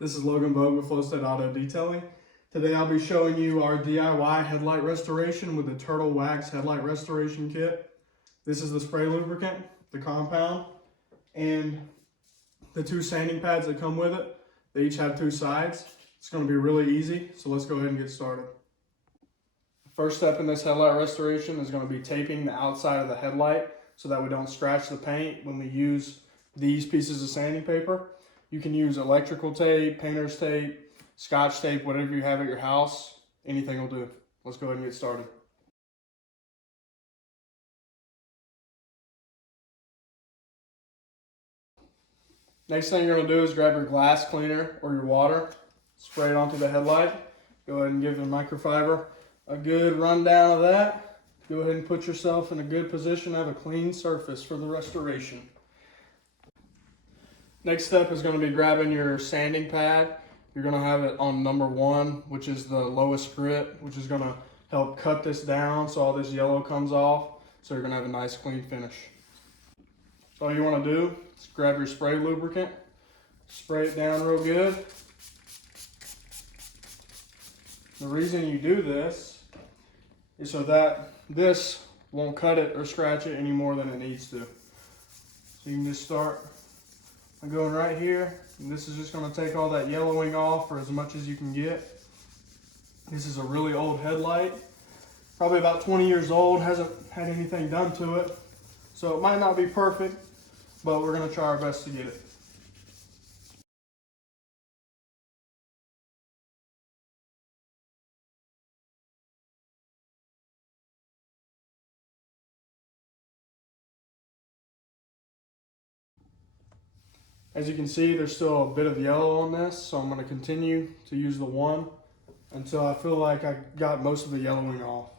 This is Logan Bogue with Flowstate Auto Detailing. Today I'll be showing you our DIY headlight restoration with the Turtle Wax Headlight Restoration Kit. This is the spray lubricant, the compound, and the two sanding pads that come with it. They each have two sides. It's going to be really easy, so let's go ahead and get started. First step in this headlight restoration is going to be taping the outside of the headlight so that we don't scratch the paint when we use these pieces of sanding paper. You can use electrical tape, painter's tape, scotch tape, whatever you have at your house. Anything will do. Let's go ahead and get started. Next thing you're going to do is grab your glass cleaner or your water, spray it onto the headlight. Go ahead and give the microfiber a good rundown of that. Go ahead and put yourself in a good position to have a clean surface for the restoration. Next step is going to be grabbing your sanding pad. You're going to have it on number 1, which is the lowest grit, which is going to help cut this down so all this yellow comes off. So you're going to have a nice clean finish. So all you want to do is grab your spray lubricant, spray it down real good. The reason you do this is so that this won't cut it or scratch it any more than it needs to. So you can just start I'm going right here, and this is just going to take all that yellowing off for as much as you can get. This is a really old headlight, probably about 20 years old, hasn't had anything done to it. So it might not be perfect, but we're going to try our best to get it. As you can see, there's still a bit of yellow on this, so I'm going to continue to use the one until I feel like I got most of the yellowing off.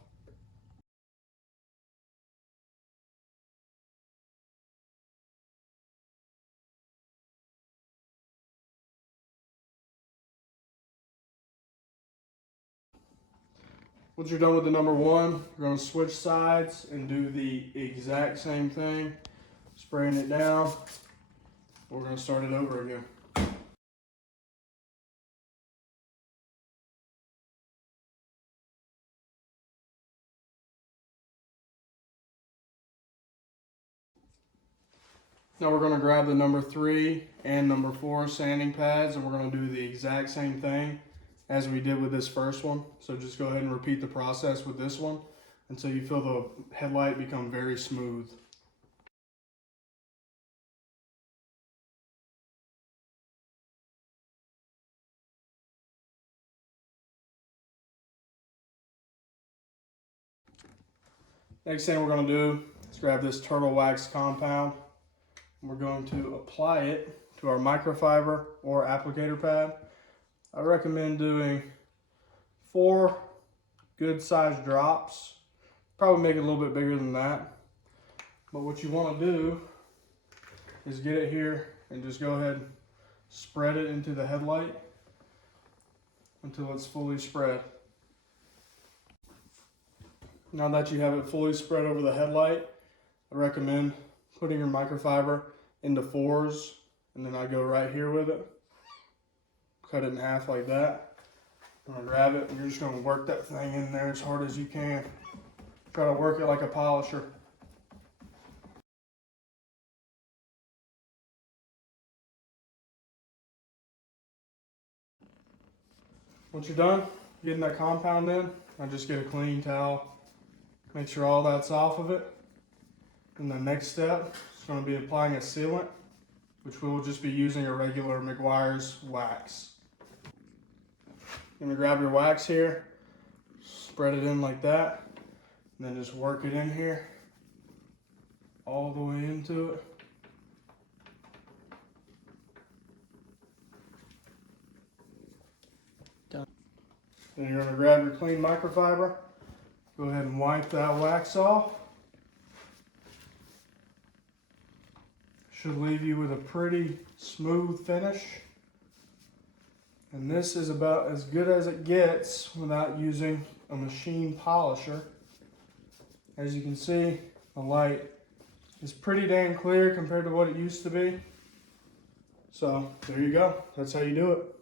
Once you're done with the number 1, you're going to switch sides and do the exact same thing, spraying it down. We're going to start it over again. Now we're going to grab the number 3 and number 4 sanding pads, and we're going to do the exact same thing as we did with this first one. So just go ahead and repeat the process with this one until you feel the headlight become very smooth. Next thing we're going to do is grab this Turtle Wax compound. We're going to apply it to our microfiber or applicator pad. I recommend doing 4 good sized drops. Probably make it a little bit bigger than that. But what you want to do is get it here and just go ahead and spread it into the headlight until it's fully spread. Now that you have it fully spread over the headlight, I recommend putting your microfiber into 4s, and then I go right here with it. Cut it in half like that. I'm gonna grab it, and you're just gonna work that thing in there as hard as you can. Try to work it like a polisher. Once you're done getting that compound in, I just get a clean towel. Make sure all that's off of it. And the next step is going to be applying a sealant, which we will just be using a regular Meguiar's wax. You're going to grab your wax here, spread it in like that, and then just work it in here, all the way into it. Done. Then you're going to grab your clean microfiber. Go ahead and wipe that wax off. Should leave you with a pretty smooth finish. And this is about as good as it gets without using a machine polisher. As you can see, the light is pretty dang clear compared to what it used to be. So there you go. That's how you do it.